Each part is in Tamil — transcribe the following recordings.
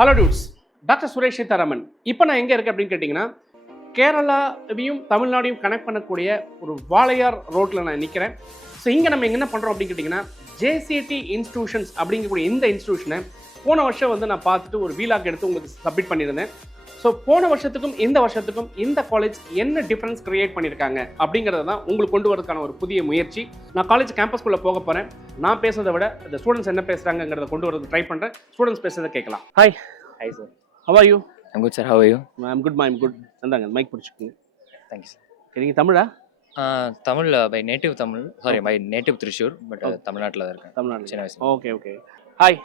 Hello dudes, doctor Suresh Sitharaman. இப்போ நான் எங்கே இருக்கேன் அப்படின்னு கேட்டிங்கன்னா, கேரளாவையும் தமிழ்நாடையும் கனெக்ட் பண்ணக்கூடிய ஒரு வாளையார் ரோட்டில் நான் நிற்கிறேன். ஸோ இங்கே நம்ம என்ன பண்ணுறோம் அப்படின்னு கேட்டிங்கன்னா, ஜேசிடி இன்ஸ்டிடியூஷன்ஸ் அப்படிங்கக்கூடிய இந்த இன்ஸ்டிடியூஷனை போன வருஷம் நான் பார்த்துட்டு ஒரு வீலாக் எடுத்து உங்களுக்கு சப்மிட் பண்ணியிருந்தேன். ஸோ போன வருஷத்துக்கும் இந்த வருஷத்துக்கும் இந்த காலேஜ் என்ன டிஃப்ரென்ஸ் கிரியேட் பண்ணியிருக்காங்க அப்படிங்கிறத தான் உங்களுக்கு கொண்டு வரதுக்கான ஒரு புதிய முயற்சி. நான் காலேஜ் கேம்பஸ்குள்ளே போக போகிறேன். நான் பேசுறதை விட இந்த ஸ்டூடெண்ட்ஸ் என்ன பேசுகிறாங்கிறத கொண்டு வரதுக்கு ட்ரை பண்ணுறேன். ஸ்டூடெண்ட்ஸ் பேசுறதை கேட்கலாம். Hi. Hi sir. How are you? I'm good sir. How are you? I'm good, I'm good. அந்தாங்க மைக் பிடிச்சிக்கோங்க. Thank you sir. நீங்கள் தமிழா? Tamil by native Tamil. Sorry, by native Thrissur, but தமிழ்நாட்டில் தான் இருக்கேன். தமிழ்நாடு. சின்ன வயசு. Okay okay. Hi.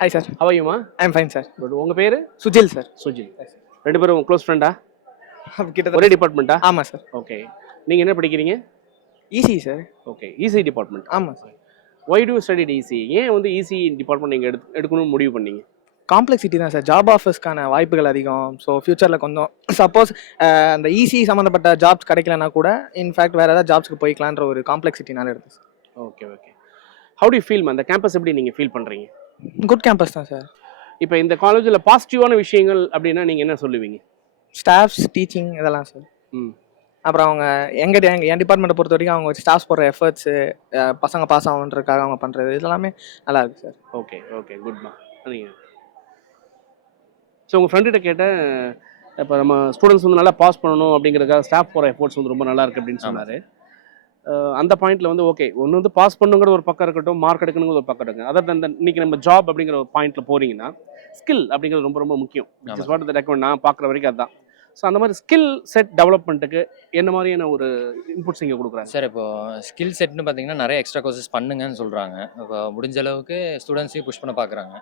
Hi sir. How are you, ma? I'm fine sir. Good. உங்கள் பேர்? சுஜில் சார். சுஜில். ரெண்டு பேரும் க்ளோஸ் ஃப்ரெண்டா? கிட்ட ஒரே டிபார்ட்மெண்ட்டா? ஆமாம் சார். ஓகே. நீங்கள் என்ன படிக்கிறீங்க? EC sir. Okay. EC department. ஆமாம் sir. Why to study EC? ஏன் இசி டிபார்ட்மெண்ட் நீங்கள் எடுக்கணும்னு முடிவு பண்ணீங்க? காம்ப்ளெக்சிட்டி தான் சார். ஜாப் ஆஃபர்ஸ்க்கான வாய்ப்புகள் அதிகம். ஸோ ஃபியூச்சரில் கொஞ்சம் சப்போஸ் அந்த ஈஸி சம்மந்தப்பட்ட ஜாப்ஸ் கிடைக்கலனா கூட இன்ஃபேக்ட் வேறு ஏதாவது ஜாப்ஸ்க்கு போய்க்கலான்ற ஒரு காம்ப்ளெக்சிட்டினால எடுத்து sir. Okay okay. How to feel அந்த கேம்பஸ் எப்படி நீங்கள் ஃபீல் பண்ணுறீங்க? குட் கேம்பஸ் தான் சார். இப்போ இந்த காலேஜில் பாசிட்டிவான விஷயங்கள் அப்படின்னா நீங்கள் என்ன சொல்லுவீங்க? ஸ்டாஃப்ஸ், டீச்சிங் இதெல்லாம் சார். அப்புறம் அவங்க என் டிபார்ட்மெண்ட்டை பொறுத்த வரைக்கும் அவங்க ஸ்டாஃப்ஸ் போடுற எஃபர்ட்ஸு, பசங்க பாஸ் ஆகணுன்றதுக்காக அவங்க பண்ணுறது இதெல்லாமே நல்லா இருக்குது சார். Okay okay, குட்மா. நீங்கள் ஸோ உங்கள் ஃப்ரெண்ட்கிட்ட கேட்டேன், இப்போ நம்ம ஸ்டூடெண்ட்ஸ் நல்லா பாஸ் பண்ணணும் அப்படிங்கிறதுக்காக ஸ்டாஃப் போகிற எஃபோர்ட்ஸ் ரொம்ப நல்லா இருக்குது அப்படின்னு சொன்னார். அந்த பாயிண்ட்டில் ஓகே, ஒன்று பாஸ் பண்ணுங்கிற ஒரு பக்கம் இருக்கட்டும், மார்க் எடுக்கணுங்கிற ஒரு பக்கம் இருக்குது. அதர் தன் இன்னைக்கு நம்ம ஜாப் அப்படிங்கிற ஒரு பாயிண்ட்டில் போகிறீங்கன்னா ஸ்கில் அப்படிங்கிறது ரொம்ப ரொம்ப முக்கியம். இட்ஸ் வாட் த ரெக்கமெண்ட் நான் பார்க்குற வரைக்கும் அதுதான். ஸோ அந்த மாதிரி ஸ்கில் செட் டெவலப்மெண்ட்டுக்கு என்ன மாதிரியான ஒரு இன்புட்ஸ் இங்கே கொடுக்குறாங்க சார்? இப்போ ஸ்கில் செட்னு பார்த்தீங்கன்னா நிறைய எக்ஸ்ட்ரா கோர்சஸ் பண்ணுங்கன்னு சொல்கிறாங்க. இப்போ முடிஞ்ச அளவுக்கு ஸ்டூடெண்ட்ஸையும் புஷ் பண்ண பார்க்குறாங்க.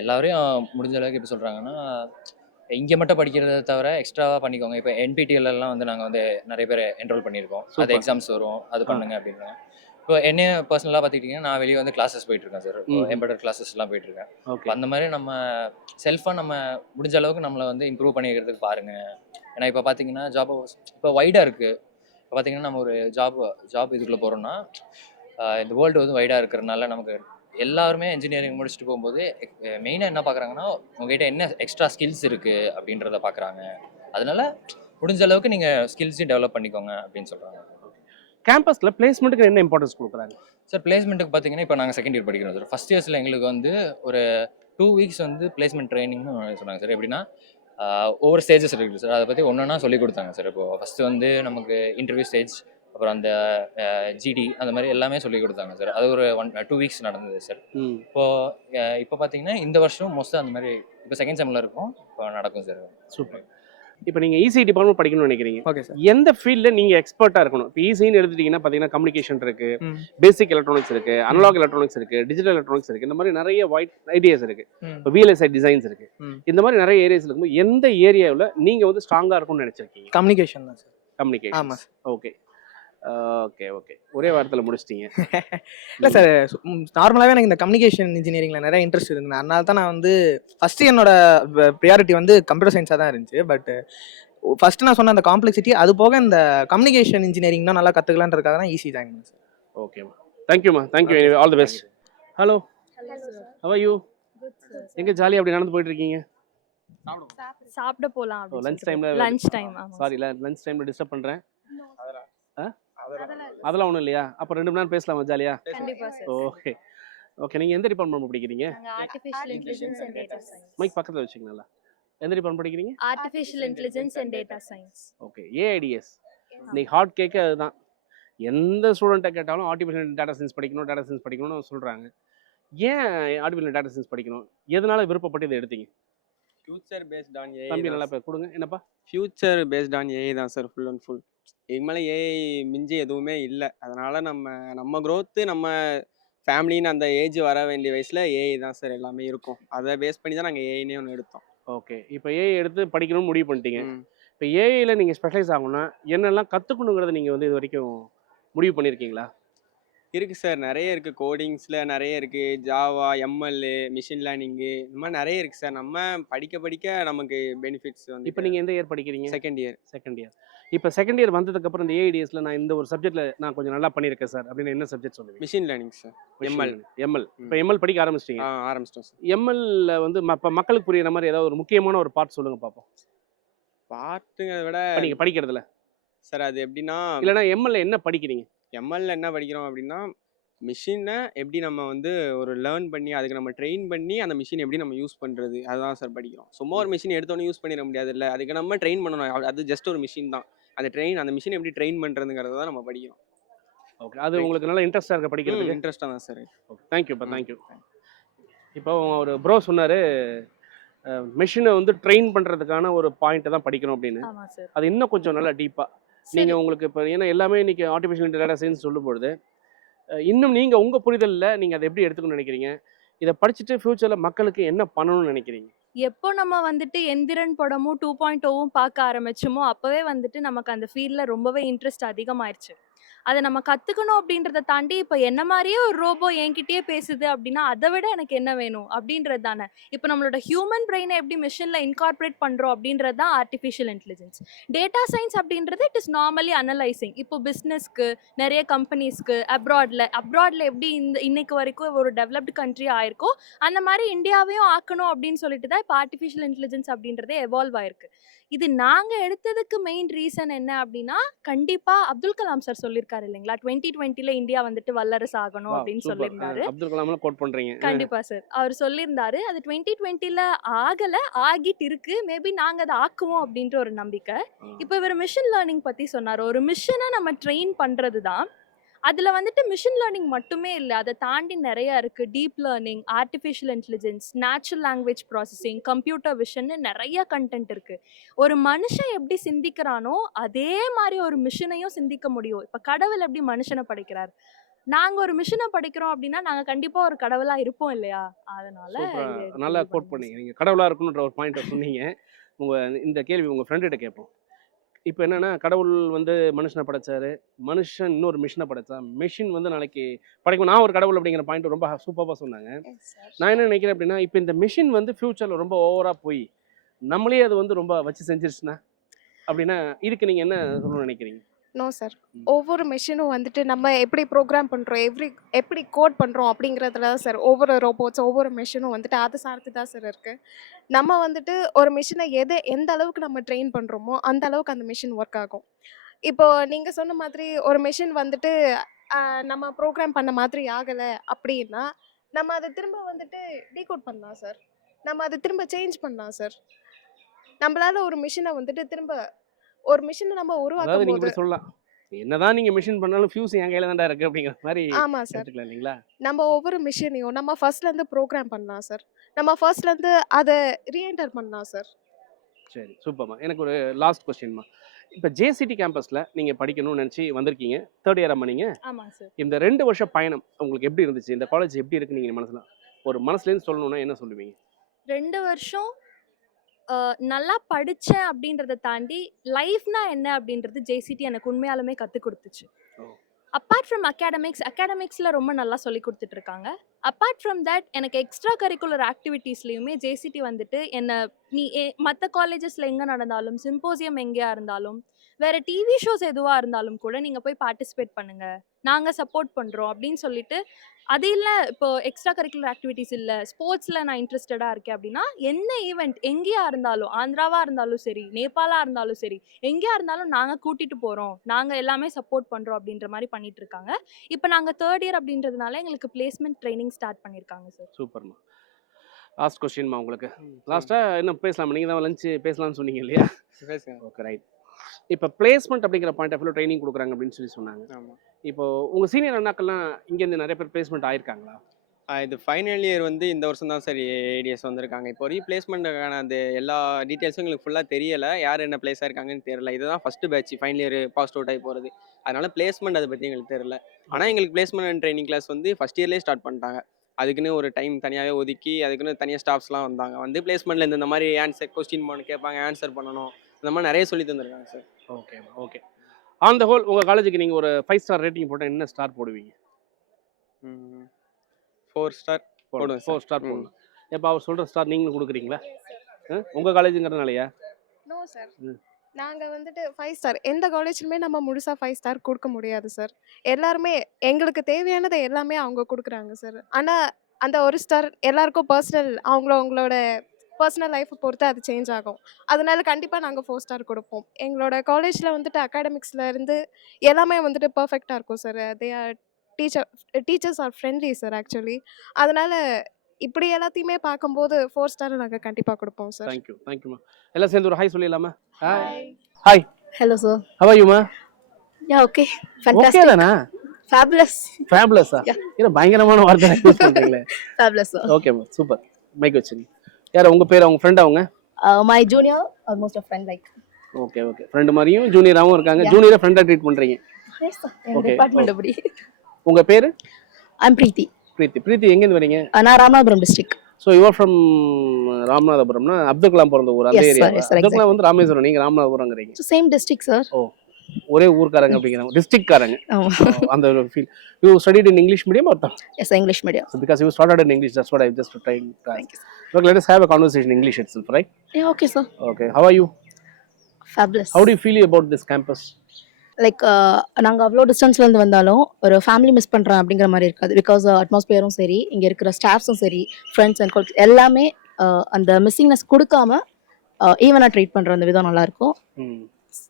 எல்லாரையும் முடிஞ்ச அளவுக்கு எப்படி சொல்கிறாங்கன்னா, இங்கே மட்டும் படிக்கிறத தவிர எக்ஸ்ட்ராவாக பண்ணிக்கோங்க. இப்போ என்பிடிஎல்லாம் நாங்கள் நிறைய பேர் என்ரோல் பண்ணியிருக்கோம். அது எக்ஸாம்ஸ் வரும், அது பண்ணுங்க அப்படின்றாங்க. இப்போ என்ன பர்சனலாக பார்த்துக்கிட்டிங்கன்னா, நான் வெளியே கிளாஸஸ் போயிட்டுருக்கேன் சார். இப்போ எம்பெடட் கிளாஸஸ்லாம் போயிட்டுருக்கேன். ஓகே. அந்த மாதிரி நம்ம செல்ஃபாக நம்ம முடிஞ்ச அளவுக்கு நம்மளை இம்ப்ரூவ் பண்ணிக்கிறதுக்கு பாருங்கள். ஏன்னா இப்போ பார்த்தீங்கன்னா ஜாப் இப்போ வைடாக இருக்குது. இப்போ பார்த்தீங்கன்னா நம்ம ஒரு ஜாப் இதுக்குள்ளே போகிறோம்னா இந்த வேர்ல்டு வைடாக இருக்கிறதுனால நமக்கு எல்லாருமே இன்ஜினியரிங் முடிச்சுட்டு போகும்போது மெயினாக என்ன பார்க்குறாங்கன்னா, உங்ககிட்ட என்ன எக்ஸ்ட்ரா ஸ்கில்ஸ் இருக்குது அப்படின்றத பார்க்குறாங்க. அதனால முடிஞ்ச அளவுக்கு நீங்கள் ஸ்கில்ஸையும் டெவலப் பண்ணிக்கோங்க அப்படின்னு சொல்கிறாங்க. கேம்பஸில் பிளேஸ்மெண்ட்டுக்கு என்ன இம்பார்ட்டன்ஸ் கொடுக்குறாங்க சார்? பிளேஸ்மெண்ட்டுக்கு பார்த்தீங்கன்னா இப்போ நாங்கள் செகண்ட் இயர் படிக்கிறோம் சார். ஃபஸ்ட் இயர்ஸில் எங்களுக்கு ஒரு 2 வீக்ஸ் பிளேஸ்மெண்ட் ட்ரைனிங்னு சொன்னாங்க சார். எப்படின்னா ஒவ்வொரு ஸ்டேஜஸ் இருக்குது சார். அதை பற்றி ஒன்றா சொல்லி கொடுத்தாங்க சார். இப்போது ஃபஸ்ட்டு நமக்கு இன்டர்வியூ ஸ்டேஜ், அப்புறம் அந்த ஜிடி அந்த மாதிரி எல்லாமே சொல்லி கொடுத்தாங்க சார். அது ஒரு 2 வீக்ஸ் நடந்தது சார். இப்போ பார்த்தீங்கன்னா இந்த வருஷம் மோஸ்ட்டாக அந்த மாதிரி இப்போ செகண்ட் செம்மில் இருக்கும், இப்போ நடக்கும் சார். சூப்பர். இப்போ நீங்கள் இசி டிபார்ட்மெண்ட் படிக்கணும்னு நினைக்கிறீங்க. Okay sir. எந்த ஃபீல்டில் நீங்கள் எக்ஸ்பர்ட்டாக இருக்கணும்? இப்போ இசின்னு எடுத்துட்டிங்கன்னா பார்த்தீங்கன்னா கம்யூனிகேஷன் இருக்குது, பேசிக் எலக்ட்ரானிக்ஸ் இருக்குது, அனலாக் எலக்ட்ரானிக்ஸ் இருக்குது, டிஜிட்டல் எலக்ட்ரானிக்ஸ் இருக்குது. இந்த மாதிரி நிறைய வைட் ஐடியாஸ் இருக்குது. இப்போ விஎல்எஸ்ஐ டிசைன்ஸ் இருக்குது. இந்த மாதிரி நிறைய ஏரியாஸ் இருக்கும்போது எந்த ஏரியாவில் நீங்கள் ஸ்ட்ராங்காக இருக்கும்னு நினச்சிருக்கீங்க? கம்யூனிகேஷன் தான் சார். கம்யூனிகேஷன். ஆமாம் சார். ஓகே ஓகே ஓகே, ஒரே வாரத்தில் முடிச்சிட்டிங்க. இல்லை சார், நார்மலாகவே எனக்கு இந்த கம்யூனிகேஷன் இன்ஜினியரிங்கில் நிறைய இன்ட்ரெஸ்ட் இருக்குது. அதனால தான் நான் ஃபஸ்ட்டு என்னோட ப்ரியாரிட்டி கம்ப்யூட்டர் சயின்ஸாக தான் இருந்துச்சு. பட் ஃபஸ்ட்டு நான் சொன்ன அந்த காம்ப்ளெக்சிட்டி, அது போக இந்த கம்யூனிகேஷன் இன்ஜினியரிங் தான் நல்லா கற்றுக்கலான்றதுக்காக தான் ஈஸி ஜாயின் பண்ணேன் சார். ஓகேம்மா, தேங்க்யூம்மா, thank you, all the best. Hello, how are you? எங்கே ஜாலியாக அப்படி நடந்து போயிட்டு இருக்கீங்க? சாப்பிட போலாம். லஞ்ச் டைமில்? Lunch time. சாரி, லஞ்ச் டைமில் டிஸ்டர்ப் பண்ணுறேன். அதெல்லாம் ஒன்றும் இல்லையா? அப்போ 2 மணி நேரம் பேசலாமா ஜாலியாக? கண்டிப்பா சார். Okay okay. நீங்கள் எந்த டிபார்ட்மெண்ட் படிக்கிறீங்க? Artificial intelligence and data science. Mike பக்கத்தில் வச்சுக்கீங்களா? எந்த டிபார்ட்மெண்ட் படிக்கிறீங்க? Artificial intelligence and data science. Okay. AIDS இன்னைக்கு ஹாட் கேக்கு அதுதான். எந்த ஸ்டூடெண்ட்டை கேட்டாலும் ஆர்டிஃபிஷியல் டேட்டா சயின்ஸ் படிக்கணும்னு சொல்கிறாங்க. ஏன் ஆர்டிஃபிஷியல் டேட்டா சயின்ஸ் படிக்கணும்? எதனால விருப்பப்பட்டு இதை எடுத்தீங்க? Future based on AI. தம்பி நல்லா கொடுங்க. என்னப்பா? ஃபியூச்சர் பேஸ்ட் ஆன் ஏஐ தான் சார், ஃபுல் அண்ட் ஃபுல். இதுக்கு மேலே ஏஐ மிஞ்சி எதுவுமே இல்லை. அதனால் நம்ம க்ரோத்து, நம்ம ஃபேமிலின்னு அந்த ஏஜ் வர வேண்டிய வயசில் ஏஐ தான் சார் எல்லாமே இருக்கும். அதை பேஸ் பண்ணி தான் நாங்கள் ஏஐனே ஒன்று எடுத்தோம். ஓகே. இப்போ ஏஐ எடுத்து படிக்கணும்னு முடிவு பண்ணிட்டீங்க. இப்போ ஏஐயில் நீங்கள் ஸ்பெஷலைஸ் ஆகணும்னா என்னெல்லாம் கற்றுக்கணுங்கிறத நீங்கள் இது வரைக்கும் முடிவு பண்ணியிருக்கீங்களா? இருக்குது சார், நிறைய இருக்குது. கோடிங்ஸில் நிறைய இருக்குது. ஜாவா, எம்எல், மிஷின் லேர்னிங்கு இந்த மாதிரி நிறைய இருக்குது சார். நம்ம படிக்க படிக்க நமக்கு பெனிஃபிட்ஸ் வந்து. இப்போ நீங்கள் எந்த இயர் படிக்கிறீங்க? Second year. Second year. இப்போ செகண்ட் இயர் வந்ததுக்கப்புறம் இந்த ஏஐடிஎஸ்ல நான் இந்த ஒரு சப்ஜெக்ட்டில் நான் கொஞ்சம் நல்லா பண்ணியிருக்கேன் சார் அப்படின்னு என்ன சப்ஜெக்ட் சொல்லுவீங்க? Machine learning sir. ML. ML. இப்போ எம்எல் படிக்க ஆரம்பிச்சிட்டீங்க. ஆரம்பிச்சிட்டோம் சார். எம்எல்ல வந்து மக்களுக்கு புரியுற மாதிரி ஏதாவது ஒரு முக்கியமான ஒரு பார்ட் சொல்லுங்க பார்ப்போம். பார்ட்டுங்கிறத விட நீங்கள் படிக்கிறதுல சார் அது எப்படின்னா, இல்லைனா எம்எல்ல என்ன படிக்கிறீங்க? எம்எல்ல என்ன படிக்கிறோம் அப்படின்னா, மிஷினை எப்படி நம்ம வந்து ஒரு லேர்ன் பண்ணி அதுக்கு நம்ம ட்ரெயின் பண்ணி அந்த மிஷின் எப்படி நம்ம யூஸ் பண்ணுறது அதுதான் சார் படிக்கிறோம். சும்மா ஒரு மிஷின் எடுத்தோன்னே யூஸ் பண்ணிட முடியாதுல்ல, அதுக்கு நம்ம ட்ரெயின் பண்ணணும். அது ஜஸ்ட் ஒரு மிஷின் தான். அந்த மிஷின் எப்படி ட்ரெயின் பண்ணுறதுங்கிறத தான் நம்ம படிக்கிறோம். ஓகே, அது உங்களுக்கு நல்லா இன்ட்ரெஸ்டாக இருக்க படிக்கிறதுக்கு? இன்ட்ரெஸ்டாக தான் சார். ஓகே, தேங்க்யூப்பா, தேங்க்யூ. இப்போ ஒரு ப்ரோ சொன்னார் மெஷினை வந்து ட்ரெயின் பண்ணுறதுக்கான ஒரு பாயிண்ட்டை தான் படிக்கணும் அப்படின்னு. ஆமா சார். அது இன்னும் கொஞ்சம் நல்லா டீப்பாக நீங்கள் உங்களுக்கு இப்போ ஏன்னா எல்லாமே இன்றைக்கி ஆர்டிஃபிஷியல் டேட்டா சயின்ஸ் சொல்லும்பொழுது இன்னும் நீங்கள் உங்கள் புரிதலில் நீங்கள் அதை எப்படி எடுத்துக்கணும்னு நினைக்கிறீங்க? இதை படிச்சுட்டு ஃப்யூச்சரில் மக்களுக்கு என்ன பண்ணணும்னு நினைக்கிறீங்க? எப்போ நம்ம வந்துட்டு எந்திரன் படமும் 2.0வும் பார்க்க ஆரம்பிச்சோமோ அப்போவே வந்துட்டு நமக்கு அந்த ஃபீல்டில் ரொம்பவே இன்ட்ரெஸ்ட் அதிகமாயிருச்சு. அதை நம்ம கற்றுக்கணும் அப்படின்றத தாண்டி இப்போ என்ன மாதிரியே ஒரு ரோபோ என்கிட்டயே பேசுது அப்படின்னா அதை விட எனக்கு என்ன வேணும் அப்படின்றது தானே. இப்போ நம்மளோட ஹியூமன் பிரெயினை எப்படி மிஷினில் இன்கார்பரேட் பண்ணுறோம் அப்படின்றது தான் ஆர்டிஃபிஷியல் இன்டெலிஜென்ஸ். டேட்டா சயின்ஸ் அப்படின்றது இட் இஸ் நார்மலி அனலைசிங். இப்போ பிஸ்னஸ்க்கு நிறைய கம்பெனிஸ்க்கு அப்ராடில் எப்படி இன்னைக்கு வரைக்கும் ஒரு டெவலப்டு கண்ட்ரி ஆயிருக்கோ அந்த மாதிரி இந்தியாவையும் ஆக்கணும் அப்படின்னு சொல்லிட்டு தான் இப்போ ஆர்டிஃபிஷியல் இன்டெலிஜென்ஸ் அப்படின்றதே எவால்வ் ஆயிருக்கு. இது நாங்கள் எடுத்ததுக்கு மெயின் ரீசன் என்ன அப்படின்னா, கண்டிப்பாக அப்துல் கலாம் சார் சொல்லியிருக்காரு இல்லைங்களா, 2020ல இந்தியா வந்துட்டு வல்லரசு ஆகணும் அப்படின்னு சொல்லியிருந்தாரு. அப்துல் கலாம் கோட் பண்ணுறீங்க? கண்டிப்பா சார், அவர் சொல்லியிருந்தாரு. அது 2020ல ஆகலை, ஆகிட்டு இருக்கு. மேபி நாங்கள் அதை ஆக்குவோம் அப்படின்ற ஒரு நம்பிக்கை. இப்போ இவர் மிஷின் லேர்னிங் பற்றி சொன்னார். ஒரு மிஷினை நம்ம ட்ரெயின் பண்ணுறது தான். அதில் வந்துட்டு மிஷின் லேர்னிங் மட்டுமே இல்லை, அதை தாண்டி நிறையா இருக்குது. Deep learning, artificial intelligence, natural language processing, computer விஷன்னு நிறைய கண்டென்ட் இருக்குது. ஒரு மனுஷன் எப்படி சிந்திக்கிறானோ அதே மாதிரி ஒரு மிஷினையும் சிந்திக்க முடியும். இப்போ கடவுள் எப்படி மனுஷனை படைக்கிறார், நாங்கள் ஒரு மிஷினை படிக்கிறோம் அப்படின்னா நாங்கள் கண்டிப்பாக ஒரு கடவுளாக இருப்போம் இல்லையா? அதனால நல்லா கோட் பண்ணீங்க. நீங்கள் கடவுளாக இருக்கணுன்ற ஒரு பாயிண்ட்டை சொன்னீங்க. இந்த கேள்வி உங்கள் ஃப்ரெண்டுகிட்ட கேட்போம். இப்போ என்னென்னா, கடவுள் வந்து மனுஷனை படைச்சாரு, மனுஷன் இன்னொரு மிஷினை படைச்சான், மிஷின் வந்து நாளைக்கு படைக்கும். நான் ஒரு கடவுள் அப்படிங்கிற பாயிண்ட் ரொம்ப சூப்பராக சொன்னாங்க. நான் என்ன நினைக்கிறேன் அப்படின்னா, இப்போ இந்த மிஷின் வந்து ஃப்யூச்சரில் ரொம்ப ஓவராக போய் நம்மளே அது வந்து ரொம்ப வச்சு செஞ்சிருச்சுன்னா அப்படின்னா இதுக்கு நீங்கள் என்ன சொல்லணும்னு நினைக்கிறீங்க? நோ சார், ஒவ்வொரு மிஷினும் வந்துட்டு நம்ம எப்படி ப்ரோக்ராம் பண்ணுறோம், எப்படி கோட் பண்ணுறோம் அப்படிங்கிறதுல தான் சார் ஒவ்வொரு ரோபோட்ஸ் ஒவ்வொரு மிஷினும் வந்துட்டு அதை சார்ந்து தான் சார் இருக்குது. நம்ம வந்துட்டு ஒரு மிஷினை எந்த அளவுக்கு நம்ம ட்ரெயின் பண்ணுறோமோ அந்த அளவுக்கு அந்த மிஷின் ஒர்க் ஆகும். இப்போது நீங்கள் சொன்ன மாதிரி ஒரு மிஷின் வந்துட்டு நம்ம ப்ரோக்ராம் பண்ண மாதிரி ஆகலை அப்படின்னா நம்ம அதை திரும்ப வந்துட்டு டீகோட் பண்ணலாம் சார், நம்ம அதை திரும்ப சேஞ்ச் பண்ணலாம் சார். நம்மளால ஒரு மிஷினை வந்துட்டு திரும்ப ஒரு மிஷினை நம்ம உருவாக்கும் போது நீங்க சொல்லலாம், என்னதான் நீங்க மிஷின் பண்ணாலும் ஃபியூஸ் என் கையில தான்டா இருக்கு அப்படிங்கிற மாதிரி. ஆமா சார், எடுத்துக்கலாம் இல்லைங்களா? நம்ம ஒவ்வொரு மிஷினையும் நம்ம ஃபர்ஸ்ட்ல இருந்து ப்ரோக்ராம் பண்ணலாம் சார், நம்ம ஃபர்ஸ்ட்ல இருந்து அதை ரீஎன்டர் பண்ணலாம் சார். சரி, சூப்பர்மா. எனக்கு ஒரு லாஸ்ட் கொஸ்டின்மா. இப்போ ஜேசிடி கேம்பஸில் நீங்கள் படிக்கணும்னு நினச்சி வந்திருக்கீங்க, தேர்ட் இயராக நீங்கள். ஆமாம் சார். இந்த 2 வருஷ பயணம் உங்களுக்கு எப்படி இருந்துச்சு? இந்த காலேஜ் எப்படி இருக்கு நீங்கள் மனசுலேருந்து சொல்லணும்னா என்ன சொல்லுவீங்க? 2 வருஷம் நல்லா படித்தேன் அப்படின்றத தாண்டி லைஃப்னா என்ன அப்படின்றது ஜேசிடி எனக்கு உண்மையாலுமே கற்றுக் கொடுத்துச்சு. அப்பார்ட் ஃப்ரம் அகாடமிக்ஸில் ரொம்ப நல்லா சொல்லி கொடுத்துட்ருக்காங்க. அப்பார்ட் ஃப்ரம் தட் எனக்கு எக்ஸ்ட்ரா கரிக்குலர் ஆக்டிவிட்டீஸ்லேயுமே ஜேசிடி வந்துட்டு என்னை நீ மற்ற காலேஜஸில் எங்கே நடந்தாலும், சிம்போசியம் எங்கேயா இருந்தாலும், வேறு டிவி ஷோஸ் எதுவாக இருந்தாலும் கூட நீங்கள் போய் பார்ட்டிசிபேட் பண்ணுங்கள், நாங்கள் சப்போர்ட் பண்ணுறோம் அப்படின்னு சொல்லிட்டு. அது இல்லை, இப்போது எக்ஸ்ட்ரா கரிக்குலர் ஆக்டிவிட்டீஸ் இல்லை, ஸ்போர்ட்ஸில் நான் இன்ட்ரெஸ்டடாக இருக்கேன் அப்படின்னா என்ன ஈவெண்ட் எங்கேயா இருந்தாலும், ஆந்திராவாக இருந்தாலும் சரி, நேபாளாக இருந்தாலும் சரி, எங்கேயா இருந்தாலும் நாங்கள் கூட்டிகிட்டு போகிறோம், நாங்கள் எல்லாமே சப்போர்ட் பண்ணுறோம் அப்படின்ற மாதிரி பண்ணிட்டு இருக்காங்க. இப்போ நாங்கள் தேர்ட் இயர் அப்படின்றதுனால எங்களுக்கு பிளேஸ்மெண்ட் ட்ரைனிங் ஸ்டார்ட் பண்ணியிருக்காங்க சார். சூப்பர்மா. லாஸ்ட் கொஸ்டின்மா உங்களுக்கு. லாஸ்ட்டாக என்ன பேசலாமா? நீங்கள் தான் லஞ்சு பேசலாம்னு சொன்னீங்க இல்லையா? Okay, right. இப்போ பிளேஸ்மெண்ட் அப்படிங்கிற பாயிண்ட் ஆஃப் வியூ ட்ரைனிங் கொடுக்குறாங்க அப்படின்னு சொல்லி சொன்னாங்க. ஆமாம். இப்போ உங்கள் சீனியர் அண்ணாக்கள்லாம் இங்கேருந்து நிறைய பேர் பிளேஸ்மெண்ட் ஆயிருக்காங்களா? இது ஃபைனல் இயர் வந்து இந்த வருஷம் தான் சார் ஏடிஎஸ் வந்திருக்காங்க. இப்போ ரீப்ளேஸ்மெண்ட்டுக்கான அந்த எல்லா டீட்டெயில்ஸும் எங்களுக்கு ஃபுல்லாக தெரியலை, யார் என்ன பிளேஸ் ஆயிருக்காங்கன்னு தெரியல. இதுதான் first batch final year pass out ஆகி போகிறது. அதனால் பிளேஸ்மெண்ட் அதை பற்றி எங்களுக்கு தெரியல. ஆனால் எங்களுக்கு பிளேஸ்மெண்ட் அண்ட் ட்ரைனிங் கிளாஸ் வந்து ஃபஸ்ட் இயர்லேயே ஸ்டார்ட் பண்ணிட்டாங்க. அதுக்குன்னு ஒரு டைம் தனியாகவே ஒதுக்கி அதுக்குன்னு தனியாக ஸ்டாஃப்ஸ்லாம் வந்தாங்க. வந்து பிளேஸ்மெண்ட்டில் இந்த மாதிரி கொஸ்டின் கேட்பாங்க, ஆன்சர் பண்ணணும், இந்த மாதிரி நிறைய சொல்லி தந்துருக்காங்க sir. Okay. On the whole உங்கள் காலேஜுக்கு நீங்கள் ஒரு 5 ஸ்டார் ரேட்டிங் போட்டால் என்ன ஸ்டார் போடுவீங்க? 4 ஸ்டார் போடுவேன் sir. 4 ஸ்டார் ம். போடணும். எப்போ அவர் சொல்கிற ஸ்டார் நீங்களும் கொடுக்குறீங்களா? உங்கள் காலேஜுங்கிறதுனாலயா? நோ சார், ம். நாங்கள் வந்துட்டு 5 ஸ்டார் எந்த காலேஜ்லையுமே நம்ம முழுசாக 5 ஸ்டார் கொடுக்க முடியாது சார். எல்லாருமே எங்களுக்கு தேவையானதை எல்லாமே அவங்க கொடுக்குறாங்க சார். ஆனால் அந்த ஒரு ஸ்டார் எல்லாருக்கும் பர்சனல் அவங்களோட பர்சனல் லைஃப்பை பொறுத்து அது சேஞ்ச் ஆகும். அதனால கண்டிப்பாக நாங்கள் 4 ஸ்டார் கொடுப்போம். எங்களோட காலேஜில் வந்துட்டு அகாடமிக்ஸில் இருந்து எல்லாமே வந்துட்டு பர்ஃபெக்டாக இருக்கும் sir. They are teachers are friendly sir actually. அதனால இப்படி எல்லாத்தையுமே பார்க்கும்போது 4 ஸ்டார் நாங்கள் கண்டிப்பாக கொடுப்போம் சார். தேங்க்யூமா. எல்லாம் சேர்ந்து ஒரு ஹாய் சொல்லிடலாமா? Hi. Hi, Hello, sir. how are you ma? Yeah, okay. Okay Fantastic. தானா? Fabulous. ஃபேபுலஸா? Yeah. ஏன்னா பயங்கரமான வார்த்தை யூஸ் பண்ணுறீங்களே. Fabulous, sir. ஓகேம்மா, சூப்பர். மைக் வச்சுங்க. யார் உங்கள் பேர்? அவங்க ஃப்ரெண்ட் அவங்க? My junior, almost a friend like. Okay friend மாதிரியும் ஜூனியராகவும் இருக்காங்க. Yeah. ஜூனியரை ஃப்ரெண்டாக ட்ரீட் பண்ணுறீங்க. Yes, sir. Okay. Department அப்படி. உங்கள் பேர்? I'm Preeti. பிரீத்தி எங்கேருந்து வரீங்க? நான் Ramanathapuram district. So your from ராமநாதபுரம்னா அப்துல் கலாம் பிறந்த ஊர் அந்த Yes, sir. Area. Yes, sir. Abdul Kalam வந்து ராமேஸ்வரம், நீங்கள் ராமநாதபுரங்கிறீங்க. So same district, sir. ஒரே ஊர்க்காரங்க அப்படிங்கிறாங்க, டிஸ்ட்ரிக்ட்காரங்க. ஆமா. அந்த ஒரு feel. You studied in English medium or Tamil? Yes, English medium. So because you started in English, that's what I just trying to ask. Thank you, sir. Look, let us have a conversation in English itself, right? Yeah, okay, sir. Okay. How are you? Fabulous. How do you feel about this campus? Like நாங்கள் அவ்வளோ டிஸ்டன்ஸ்லேருந்து வந்தாலும் ஒரு ஃபேமிலி மிஸ் பண்ணுறோம் அப்படிங்கிற மாதிரி இருக்காது. பிகாஸ் அட்மாஸ்பியரும் சரி, இங்கே இருக்கிற ஸ்டாஃப்ஸும் சரி, ஃப்ரெண்ட்ஸ் அண்ட் காலேஜ் எல்லாமே அந்த மிஸ்ஸிங்னஸ் கொடுக்காம ஈவனாக ட்ரீட் பண்ணுற அந்த விதம் நல்லாயிருக்கும்.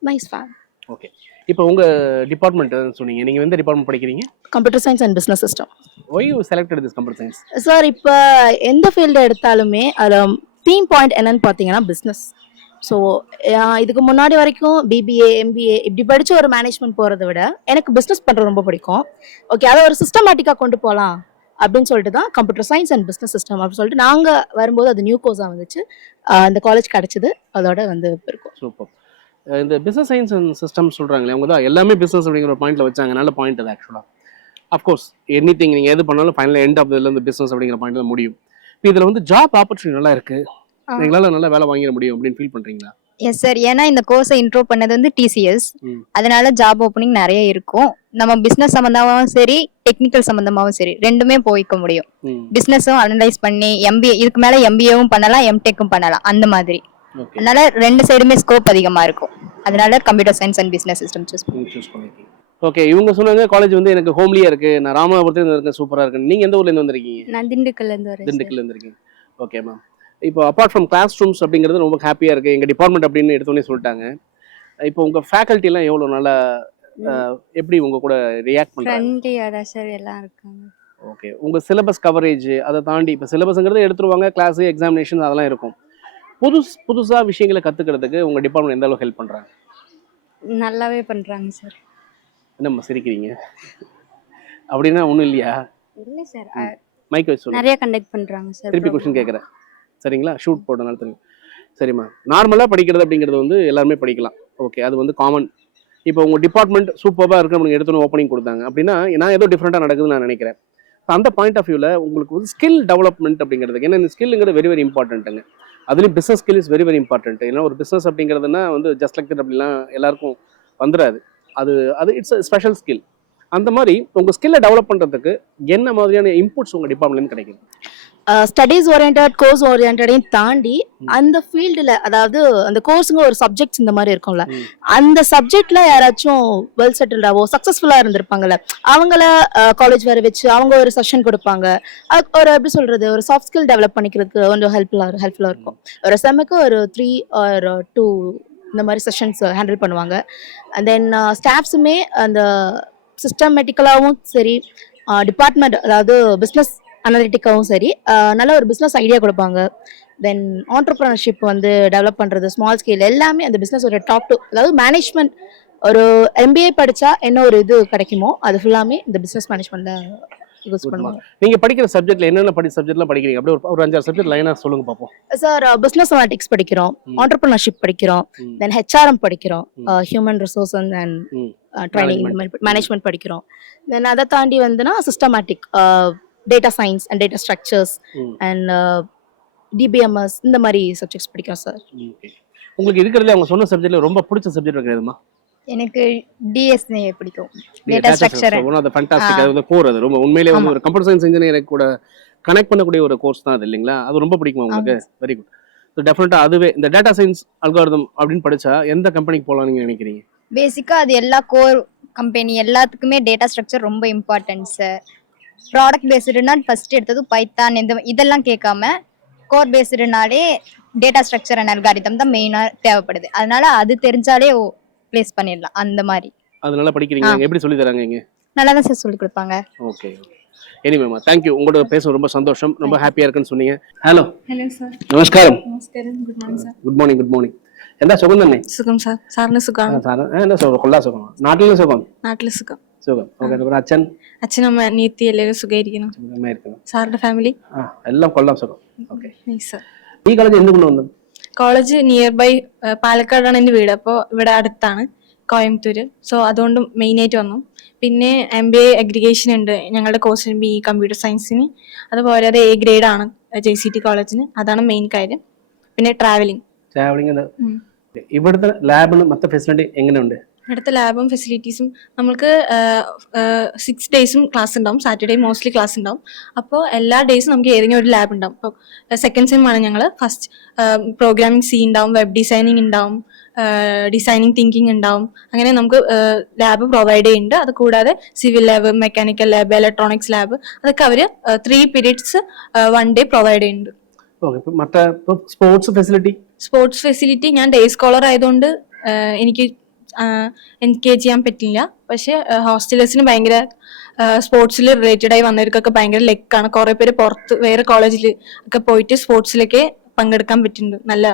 Nice fan. ஓகே. இப்போ உங்கள் டிபார்ட்மெண்ட் சொன்னீங்க, நீங்கள் எந்த டிபார்ட்மெண்ட் படிக்கிறீங்க? Computer science and business system. Why you selected this computer science? Sir, இப்போ எந்த ஃபீல்டு எடுத்தாலுமே அதில் தீம் பாயிண்ட் என்னன்னு பார்த்தீங்கன்னா பிஸ்னஸ். ஸோ இதுக்கு முன்னாடி வரைக்கும் பிபிஏ, எம்பிஏ இப்படி படித்து ஒரு மேனேஜ்மெண்ட் போகிறத விட எனக்கு பிஸ்னஸ் பண்ணுறது ரொம்ப பிடிக்கும். ஓகே, அதை ஒரு சிஸ்டமேட்டிக்காக கொண்டு போகலாம் அப்படின்னு சொல்லிட்டு தான் computer science and business system அப்படின்னு சொல்லிட்டு நாங்கள் வரும்போது அது நியூ கோர்ஸாக வந்துச்சு. அந்த காலேஜ் கிடச்சிது, அதோட வந்து இருக்கும். சூப்பர். இந்த பிஸ்னஸ் சயின்ஸ் அண்ட் சிஸ்டம் சொல்கிறாங்களே, அவங்க தான் எல்லாமே பிஸ்னஸ் அப்படிங்கிற ஒரு பாயிண்ட்டில் வச்சாங்க. நல்ல பாயிண்ட் அது ஆக்சுவலாக. அஃப்கோர்ஸ் எனிதிங் நீங்கள் எது பண்ணாலும் ஃபைனலாக எண்ட் ஆஃப் இதில் இந்த பிஸ்னஸ் அப்படிங்கிற பாயிண்ட்டில் முடியும். இப்போ இதில் வந்து ஜாப் ஆப்பர்ச்சுனிட்டி நல்லா இருக்குது, எங்களால் நல்லா வேலை வாங்கிட முடியும் அப்படின்னு ஃபீல் பண்ணுறீங்களா? எஸ் சார், ஏன்னா இந்த கோர்ஸை இன்ட்ரோ பண்ணது வந்து டிசிஎஸ், அதனால ஜாப் ஓப்பனிங் நிறைய இருக்கும். நம்ம பிஸ்னஸ் சம்மந்தமாகவும் சரி, டெக்னிக்கல் சம்மந்தமாகவும் சரி, ரெண்டுமே போய்க்க முடியும். பிஸ்னஸும் அனலைஸ் பண்ணி எம்பிஏ, இதுக்கு மேலே எம்பிஏவும் பண்ணலாம், எம்டெக்கும் பண்ணலாம், அந்த மாதிரி. அதனால ரெண்டு சைடுமே ஸ்கோப் அதிகமாக இருக்கும். அதனால computer science and business system choose பண்ணிருக்கீங்க. ஓகே. இவங்க சொன்னாங்க காலேஜ் வந்து எனக்கு ஹோம்லியாக இருக்குது, நான் ராமநாதபுரத்துலேருந்து இருக்கேன், சூப்பராக இருக்குன்னு. நீங்கள் எந்த ஊர்லேருந்து வந்திருக்கீங்க? நான் திண்டுக்கல்லேருந்து வரேன். திண்டுக்கல்லேருந்து இருக்கீங்க. Okay ma'am. இப்போ அப்பார்ட் ஃப்ரம் கிளாஸ் ரூம்ஸ் அப்படிங்கிறது ரொம்ப ஹாப்பியாக இருக்குது எங்கள் டிபார்ட்மெண்ட் அப்படின்னு எடுத்தோடனே சொல்லிட்டாங்க. இப்போ உங்கள் ஃபேக்கல்ட்டிலாம் எவ்வளோ நல்லா எப்படி உங்கள் கூட ரியாக்ட் பண்ணுறாங்க? ஃப்ரெண்ட்லியாக தான் சார் எல்லாம் இருக்காங்க. ஓகே. உங்கள் சிலபஸ் கவரேஜ் அதை தாண்டி இப்போ சிலபஸ்ங்கிறது எடுத்துருவாங்க, கிளாஸு, எக்ஸாமினேஷன் அதெல்லாம் இருக்கும். புதுசாக விஷயங்களை கற்றுக்கிறதுக்கு உங்கள் டிபார்ட்மெண்ட் எந்த அளவுக்கு ஹெல்ப் பண்ணுறாங்க? நல்லாவே பண்ணுறாங்க சார். என்னம்மா சிரிக்கிறீங்க? அப்படின்னா ஒன்றும் இல்லையா? இல்லை சார், மைக் வச்சு சொல்லுங்கள். நிறைய கண்டக்ட் பண்ணுறாங்க சார். திருப்பி கொஸ்டின் கேட்குறேன், சரிங்களா? ஷூட் போட்டனால தெரியும். சரிம்மா, நார்மலாக படிக்கிறது அப்படிங்கிறது வந்து எல்லாருமே படிக்கலாம். ஓகே, அது வந்து காமன். இப்போ உங்கள் டிபார்ட்மெண்ட் சூப்பராக இருக்கு, உங்களுக்கு எடுத்துன்னு ஓப்பனிங் கொடுத்தாங்க அப்படின்னா நான் ஏதோ டிஃப்ரெண்ட்டாக நடக்குதுன்னு நான் நினைக்கிறேன். அந்த பாயிண்ட் ஆஃப் வியூவில் உங்களுக்கு வந்து ஸ்கில் டெவலப்மெண்ட் அப்படிங்கிறதுக்கு, ஏன்னா இந்த ஸ்கில்லுங்கிறது வெரி வெரி இம்பார்ட்டன்ட்டுங்க. அதுலேயும் business skill is very very important. ஏன்னா ஒரு பிஸ்னஸ் அப்படிங்கிறதுனா வந்து ஜஸ்ட் லைக் தட் அப்படிலாம் எல்லாருக்கும் வந்துடாது. அது இட்ஸ் ஸ்பெஷல் ஸ்கில். அந்த மாதிரி உங்கள் ஸ்கில்லை டெவலப் பண்ணுறதுக்கு என்ன மாதிரியான இன்புட்ஸ் உங்கள் டிபார்ட்மெண்ட்லேருந்து கிடைக்குது? ஸ்டடீஸ் ஓரியன்ட், கோர்ஸ் ஓரியன்டையும் தாண்டி அந்த ஃபீல்டில், அதாவது அந்த கோர்ஸுங்க ஒரு சப்ஜெக்ட்ஸ் இந்த மாதிரி இருக்கும்ல, அந்த சப்ஜெக்ட்ல யாராச்சும் வெல் செட்டில்டாவோ சக்ஸஸ்ஃபுல்லாக இருந்திருப்பாங்கல்ல, அவங்கள காலேஜ் வர வச்சு அவங்க ஒரு செஷன் கொடுப்பாங்க. ஒரு எப்படி சொல்றது, ஒரு சாஃப்ட் ஸ்கில் டெவலப் பண்ணிக்கிறதுக்கு கொஞ்சம் ஹெல்ப்ஃபுல்லாக இருக்கும். ஒரு செம்முக்கு ஒரு 3 or 2 இந்த மாதிரி செஷன்ஸ் ஹேண்டில் பண்ணுவாங்க. அண்ட் தென் ஸ்டாஃப்ஸுமே அந்த சிஸ்டமேட்டிக்கலாகவும் சரி, டிபார்ட்மெண்ட் அதாவது பிஸ்னஸ் அனலிட்டிக்காகவும் சரி, நல்ல ஒரு பிஸ்னஸ் ஐடியா கொடுப்பாங்க. தென் ஆண்டர்ப்ரனர்ஷிப் வந்து டெவலப் பண்ணுறது, ஸ்மால் ஸ்கேல் எல்லாமே அந்த பிஸ்னஸ் ஒரு டாப் டு, அதாவது மேனேஜ்மெண்ட். ஒரு எம்பிஏ படித்தா என்ன ஒரு இது கிடைக்குமோ அது ஃபுல்லாமே இந்த பிஸ்னஸ் மேனேஜ்மெண்ட்டில் யூஸ் பண்ணுவாங்க. நீங்கள் படிக்கிற சப்ஜெக்ட்ல என்னென்ன சப்ஜெக்ட்லாம் படிக்கிறீங்க? அப்படியே ஒரு 5-6 சப்ஜெக்ட் லைனாக சொல்லுங்க பார்ப்போம். சார், பிஸ்னஸ் அனலிட்டிக்ஸ் படிக்கிறோம், ஆண்டர்ப்ரனர்ஷிப் படிக்கிறோம், தென் ஹெச்ஆர்எம் படிக்கிறோம், ஹியூமன் ரிசோர்ஸ் அண்ட் ட்ரைனிங், இந்த மாதிரி மேனேஜ்மெண்ட் படிக்கிறோம். தென் அதை தாண்டி வந்துன்னா systematic, data science and data structures and DBMS, இந்த மாதிரி சப்ஜெக்ட்ஸ் படிக்கிறோம் சார். உங்களுக்கு இருக்கிறதுல அவங்க சொன்ன சப்ஜெக்ட்ல ரொம்ப பிடிச்ச சப்ஜெக்ட் கிடையாதுமா? எனக்கு டிஎஸ்ஏ பிடிக்கும், data structure. One of the fantastic. அது வந்து கோர், அது ரொம்ப உண்மையிலேயே வந்து ஆமா. ஒரு கம்ப்யூட்டர் சயின்ஸ் இன்ஜினியரை கூட கனெக்ட் பண்ணக்கூடிய ஒரு கோர்ஸ் தான் அது இல்லைங்களா? அது ரொம்ப பிடிக்குமா உங்களுக்கு? Very good. ஸோ டெஃபினட்டாக அதுவே இந்த டேட்டா சயின்ஸ் அல்காரிதம் அப்படின்னு படிச்சா எந்த கம்பெனிக்கு போகலாம் நீங்க நினைக்கிறீங்க? பேசிக்கா அது எல்லா கோர் கம்பெனி எல்லாத்துக்குமே டேட்டா ஸ்ட்ரக்சர் ரொம்ப இம்பார்ட்டன்ட் சார். ப்ராடக்ட் பேஸ்டுனா ஃபர்ஸ்ட் எடுத்தது பைத்தான் இதெல்லாம் கேட்காம கோர் பேஸ்டுனாலே டேட்டா ஸ்ட்ரக்சர் அண்ட் அல்காரிதம் தான் மெயினாக தேவைப்படுது. அதனால அது தெரிஞ்சாலே ப்ளேஸ் பண்ணிடலாம் அந்த மாதிரி. அது நல்லா படிக்கிறீங்க. எப்படி சொல்லி தராங்க இங்க? நல்லா தான் சார் சொல்லி கொடுப்பாங்க. ஓகே. எனிவேமா தேங்க்யூ. உங்களோட பேச ரொம்ப சந்தோஷம். ரொம்ப ஹாப்பியா இருக்குன்னு சொன்னீங்க. ஹலோ. Hello sir. നമസ്കാരം. നമസ്കാരം. Good morning sir. Good morning. Good morning. എന്താ സുഖം തന്നെ? സുഖം സാർ. സാറിന് സുഖമാണ്? സാറ് എന്താ സുഖം? കൊള്ളാ സുഖം. നാട്ടിലെ സുഖം? നാട്ടിലെ സുഖം. സുഖം. ഓക്കെ. അപ്പോൾ അച്ഛൻ അച്ഛനമ്മ അനിയത്തി എല്ലാവരും സുഖമായിരിക്കുന്നു. സുഖമായിരിക്കുന്നു. സാറിന്റെ ഫാമിലി? ആ എല്ലാം കൊള്ളാം സുഖം. ഓക്കെ. Nice sir. ഈ കോളേജ് എന്തുകൊണ്ട് വന്നു? കോളേജ് നിയർ ബൈ പാലക്കാടാണ് എൻ്റെ വീട്. അപ്പോൾ ഇവിടെ അടുത്താണ് കോയമ്പത്തൂര്. സോ അതുകൊണ്ട് മെയിനായിട്ട് വന്നു. പിന്നെ MBA അഗ്രിഗേഷൻ ഉണ്ട് ഞങ്ങളുടെ കോഴ്സിന്, BE കമ്പ്യൂട്ടർ സയൻസിന്. അതുപോലെ അത് A ഗ്രേഡ് ആണ് JCT കോളേജിന്. അതാണ് മെയിൻ കാര്യം. പിന്നെ ട്രാവലിംഗ്. ഇവിടുത്തെ ലാബിന് മറ്റു ഫെസിലിറ്റി എങ്ങനെയുണ്ട്? ഇവിടുത്തെ ലാബും ഫെസിലിറ്റീസും നമുക്ക് 6 ഡേയ്സും ക്ലാസ് ഉണ്ടാവും. സാറ്റർഡേ മോസ്റ്റ്ലി ക്ലാസ് ഉണ്ടാവും. അപ്പോൾ എല്ലാ ഡേയ്സും നമുക്ക് ഏതെങ്കിലും ഒരു ലാബ് ഉണ്ടാവും. ഇപ്പോൾ സെക്കൻഡ് സെം ആണ് ഞങ്ങൾ. ഫസ്റ്റ് പ്രോഗ്രാമിംഗ് C ഉണ്ടാവും, വെബ് ഡിസൈനിങ് ഉണ്ടാവും, ഡിസൈനിങ് തിങ്കിങ് ഉണ്ടാവും. അങ്ങനെ നമുക്ക് ലാബ് പ്രൊവൈഡ് ചെയ്യുന്നുണ്ട്. അത് കൂടാതെ civil lab, mechanical lab, electronics lab അതൊക്കെ അവർ 3 പീരീഡ്സ് 1 ഡേ പ്രൊവൈഡ് ചെയ്യുന്നുണ്ട്. സ്പോർട്സ് ഫെസിലിറ്റി ഞാൻ ഡേ സ്കോളർ ആയതുകൊണ്ട് എനിക്ക് എൻഗേജ് ചെയ്യാൻ പറ്റില്ല. പക്ഷെ ഹോസ്റ്റലേഴ്സിന് ഭയങ്കര സ്പോർട്സിൽ റിലേറ്റഡ് ആയി വന്നവർക്കൊക്കെ ഭയങ്കര ലെക്കാണ്. കുറെ പേര് പുറത്ത് വേറെ കോളേജിൽ ഒക്കെ പോയിട്ട് സ്പോർട്സിലൊക്കെ പങ്കെടുക്കാൻ പറ്റുന്നുണ്ട്. നല്ല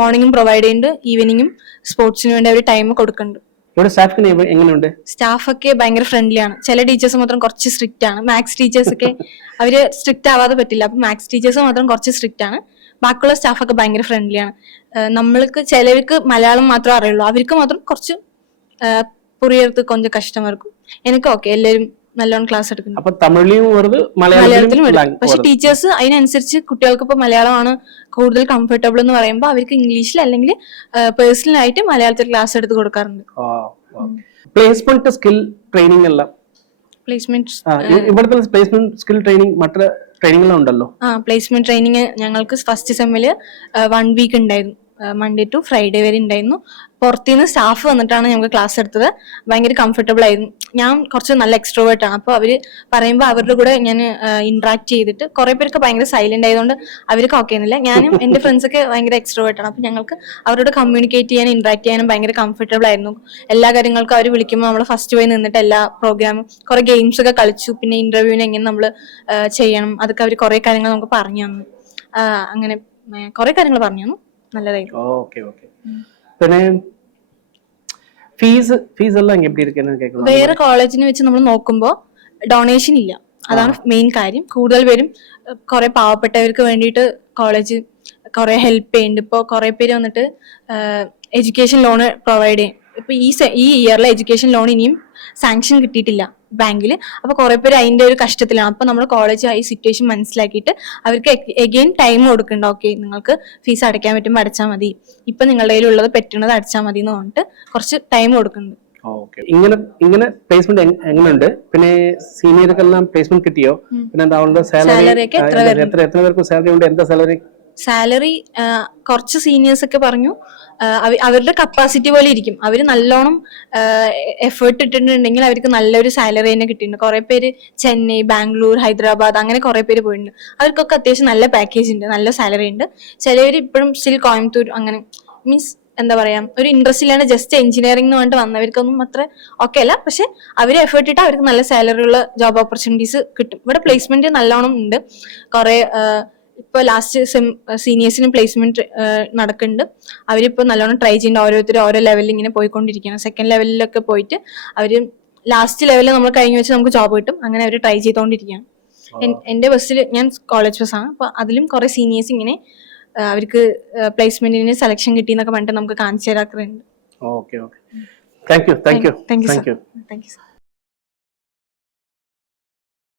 മോർണിംഗും പ്രൊവൈഡ് ചെയ്യുന്നുണ്ട്, ഈവനിങ്ങും സ്പോർട്സിന് വേണ്ടി അവർ ടൈം കൊടുക്കുന്നുണ്ട്. സ്റ്റാഫൊക്കെ ഭയങ്കര ഫ്രണ്ട്ലി ആണ്. ചില ടീച്ചേഴ്സ് മാത്രം കുറച്ച് സ്ട്രിക്റ്റ് ആണ്. മാത്സ് ടീച്ചേഴ്സ് ഒക്കെ അവര് സ്ട്രിക്റ്റ് ആവാതെ പറ്റില്ല. അപ്പൊ മാത്സ് ടീച്ചേഴ്സ് മാത്രം കുറച്ച് സ്ട്രിക്റ്റ് ആണ്. ബാക്കിയുള്ള സ്റ്റാഫൊക്കെ ഭയങ്കര ഫ്രണ്ട്ലി ആണ്. നമ്മൾക്ക് ചിലവർക്ക് മലയാളം മാത്രമേ അറിയുള്ളൂ. അവർക്ക് മാത്രം കുറച്ച് പുറിയടുത്ത് കൊഞ്ചം കഷ്ടം இருக்கும். എനിക്ക് ഓക്കെ എല്ലാവരും നല്ലോണം ക്ലാസ് എടുക്കുന്നു. മലയാളത്തിലും എടുക്കും. പക്ഷെ ടീച്ചേഴ്സ് അതിനനുസരിച്ച് കുട്ടികൾക്ക് ഇപ്പൊ മലയാളമാണ് കൂടുതൽ കംഫർട്ടബിൾ എന്ന് പറയുമ്പോൾ അവർക്ക് ഇംഗ്ലീഷിൽ അല്ലെങ്കിൽ പേഴ്സണൽ ആയിട്ട് മലയാളത്തിൽ ക്ലാസ് എടുത്ത് കൊടുക്കാറുണ്ട്. പ്ലേസ്മെന്റ് സ്കിൽ ട്രെയിനിങ് എല്ലാം പ്ലേസ്മെന്റ് സ്കിൽ ട്രെയിനിങ് മറ്റു ട്രെയിനിങ് ഉണ്ടല്ലോ. പ്ലേസ്മെന്റ് ട്രെയിനിങ് ഞങ്ങൾക്ക് ഫസ്റ്റ് സെമ്മില് 1 വീക്ക് ഉണ്ടായിരുന്നു. മൺഡേ ടു ഫ്രൈഡേ വരെ ഉണ്ടായിരുന്നു. പുറത്തുനിന്ന് സ്റ്റാഫ് വന്നിട്ടാണ് ഞങ്ങൾക്ക് ക്ലാസ് എടുത്തത്. ഭയങ്കര കംഫർട്ടബിൾ ആയിരുന്നു. ഞാൻ കുറച്ച് നല്ല എക്സ്ട്രോവേർട്ട് ആണ്. അപ്പോൾ അവർ പറയുമ്പോൾ അവരുടെ കൂടെ ഞാൻ ഇന്ററാക്ട് ചെയ്തിട്ട് കുറെ പേർക്ക് ഭയങ്കര സൈലന്റ് ആയതുകൊണ്ട് അവർക്ക് ഓക്കെ ആയിരുന്നില്ല. ഞാനും എൻ്റെ ഫ്രണ്ട്സൊക്കെ ഭയങ്കര എക്സ്ട്രോവേർട്ട് ആണ്. അപ്പോൾ ഞങ്ങൾക്ക് അവരോട് കമ്മ്യൂണിക്കേറ്റ് ചെയ്യാനും ഇന്ററാക്ട് ചെയ്യാനും ഭയങ്കര കംഫർട്ടബിൾ ആയിരുന്നു. എല്ലാ കാര്യങ്ങൾക്കും അവർ വിളിക്കുമ്പോൾ നമ്മൾ ഫസ്റ്റ് പോയി നിന്നിട്ട് എല്ലാ പ്രോഗ്രാമും കുറെ ഗെയിംസ് ഒക്കെ കളിച്ചു. പിന്നെ ഇന്റർവ്യൂവിന് എങ്ങനെ നമ്മൾ ചെയ്യണം അതൊക്കെ അവർ കുറെ കാര്യങ്ങൾ നമുക്ക് പറഞ്ഞു തന്നു. അങ്ങനെ കുറെ കാര്യങ്ങൾ പറഞ്ഞു തന്നു. നല്ലതായിരുന്നു. പിന്നെ ഫീസ് എല്ലാം எப்படி இருக்குன்னு കേൾക്കുന്നു. വേറെ കോളേജിനെ വെച്ച് നമ്മൾ നോക്കുമ്പോൾ ഡൊണേഷൻ ഇല്ല. അതാണ് മെയിൻ കാര്യം. കൂടുതൽ പേരും കുറെ പാവപ്പെട്ടവർക്ക് വേണ്ടിയിട്ട് കോളേജ് കുറെ ഹെൽപ്പ് ചെയ്യുന്നുണ്ട്. ഇപ്പോൾ കുറെ പേര് വന്നിട്ട് എഡ്യൂക്കേഷൻ ലോണ് പ്രൊവൈഡ് ചെയ്യും. ഇപ്പൊ ഈ ഇയറിലെ എഡ്യൂക്കേഷൻ ലോൺ ഇനിയും സാങ്ഷൻ കിട്ടിയിട്ടില്ല ബാങ്കിൽ. അപ്പൊ കുറെ പേര് അതിന്റെ ഒരു കഷ്ടത്തിലാണ്. അപ്പൊ നമ്മുടെ കോളേജ് ഈ സിറ്റുവേഷൻ മനസ്സിലാക്കിയിട്ട് അവർക്ക് എഗെയിൻ ടൈം കൊടുക്കുന്നുണ്ട്. ഓക്കെ നിങ്ങൾക്ക് ഫീസ് അടയ്ക്കാൻ പറ്റുമ്പോൾ അടച്ചാൽ മതി, ഇപ്പൊ നിങ്ങളുടെ കയ്യിലുള്ളത് പറ്റുന്നത് അടച്ചാൽ മതി എന്ന് പറഞ്ഞിട്ട് കുറച്ച് ടൈം കൊടുക്കുന്നുണ്ട്. ഇങ്ങനെ പ്ലേസ്മെന്റ് എങ്ങനെയുണ്ട്? പിന്നെ സീനിയർക്കെല്ലാം പ്ലേസ്മെന്റ് കിട്ടിയോ? പിന്നെ സാലറി ഒക്കെ എത്ര പേർക്ക് സാലറി ഉണ്ട്? എന്താ സാലറി? സാലറി കുറച്ച് സീനിയേഴ്സ് ഒക്കെ പറഞ്ഞു അവരുടെ കപ്പാസിറ്റി പോലെ ഇരിക്കും. അവർ നല്ലോണം എഫേർട്ട് ഇട്ടിട്ടുണ്ടെങ്കിൽ അവർക്ക് നല്ലൊരു സാലറി തന്നെ കിട്ടിയിട്ടുണ്ട്. കുറെ പേര് ചെന്നൈ, ബാംഗ്ലൂർ, ഹൈദരാബാദ് അങ്ങനെ കുറെ പേര് പോയിട്ടുണ്ട്. അവർക്കൊക്കെ അത്യാവശ്യം നല്ല പാക്കേജ് ഉണ്ട്, നല്ല സാലറി ഉണ്ട്. ചിലവർ ഇപ്പോഴും സ്റ്റിൽ കോയമ്പത്തൂർ അങ്ങനെ മീൻസ് എന്താ പറയാ ഒരു ഇൻട്രസ്റ്റ് ഇല്ലാണ്ട് ജസ്റ്റ് എഞ്ചിനീയറിംഗ് എന്ന് പറഞ്ഞിട്ട് വന്നവർക്കൊന്നും അത്ര ഓക്കെ അല്ല. പക്ഷെ അവർ എഫേർട്ട് ഇട്ട് അവർക്ക് നല്ല സാലറി ഉള്ള ജോബ് ഓപ്പർച്യൂണിറ്റീസ് കിട്ടും. ഇവിടെ പ്ലേസ്മെന്റ് നല്ലോണം ഉണ്ട്. കുറെ ഇപ്പൊ ലാസ്റ്റ് സീനിയേഴ്സിന് പ്ലേസ്മെന്റ് നടക്കുന്നുണ്ട്. അവരിപ്പോ നല്ലോണം ട്രൈ ചെയ്യുന്നുണ്ട്. ഓരോരുത്തരും ഓരോ ലെവലിൽ ഇങ്ങനെ പോയിക്കൊണ്ടിരിക്കുകയാണ്. സെക്കൻഡ് ലെവലിലൊക്കെ പോയിട്ട് അവര് ലാസ്റ്റ് ലെവലിൽ നമ്മൾ കഴിഞ്ഞ് വെച്ച് നമുക്ക് ജോബ് കിട്ടും. അങ്ങനെ അവർ ട്രൈ ചെയ്തുകൊണ്ടിരിക്കുകയാണ്. എന്റെ ബസ്സിൽ ഞാൻ കോളേജ് ബസ്സാണ്. അപ്പൊ അതിലും കുറെ സീനിയേഴ്സ് ഇങ്ങനെ അവർക്ക് പ്ലേസ്മെന്റിന് സെലക്ഷൻ കിട്ടിയെന്നൊക്കെ പറഞ്ഞിട്ട് നമുക്ക് കാണിച്ചു തരാറുണ്ട്. Okay. Thank you. Thank you sir.